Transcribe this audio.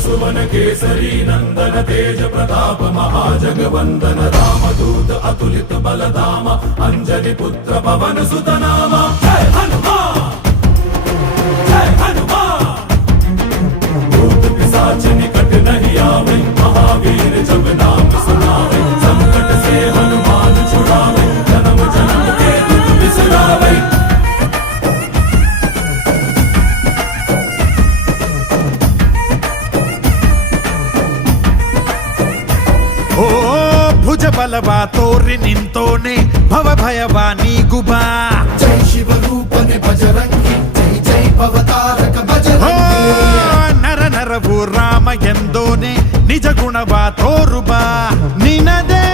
सुवन केसरी नंदन तेज प्रताप महाजगवंदन रामदूत अतुलित बलधाम अंजनी पुत्र पवन सुत नाम जय हनुमान जय हनुमान। भूत पिशाच निकट नहीं आवे महावीर जब नाम सुनावे संकट से हनुमान छुड़ावे जन्म जन्म के दुख बिसरावे। ಓ ಭುಜ ಬಲವಾ ತೋರಿ ನಿಂತೋನೆ ಭವ ಭಯವಾ ನೀಗುಬಾ ಜೈ ಶಿವರೂಪನೆ ಬಜರಂಗಿ ಜೈ ಜೈ ಭವತಾರಕ ಬಜರಂಗಿ ನರ ನರವು ರಾಮ ಎಂದೋನೆ ನಿಜ ಗುಣವಾ ತೋರುಬಾ ನಿನದೇ